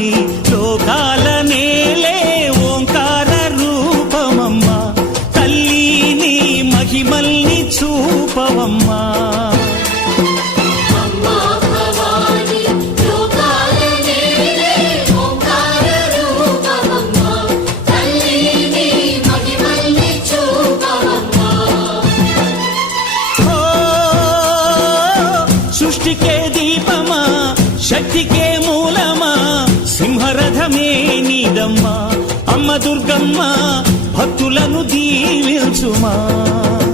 లోకాల నేలే ఓంకార రూపమమ్మా తల్లి నీ మహిమల్ని చూపవమ్మా సృష్టికే దీపమా శక్తికే మూలమా సింహరథమే నీదమ్మా అమ్మ దుర్గమ్మ భక్తులను దీవించుమా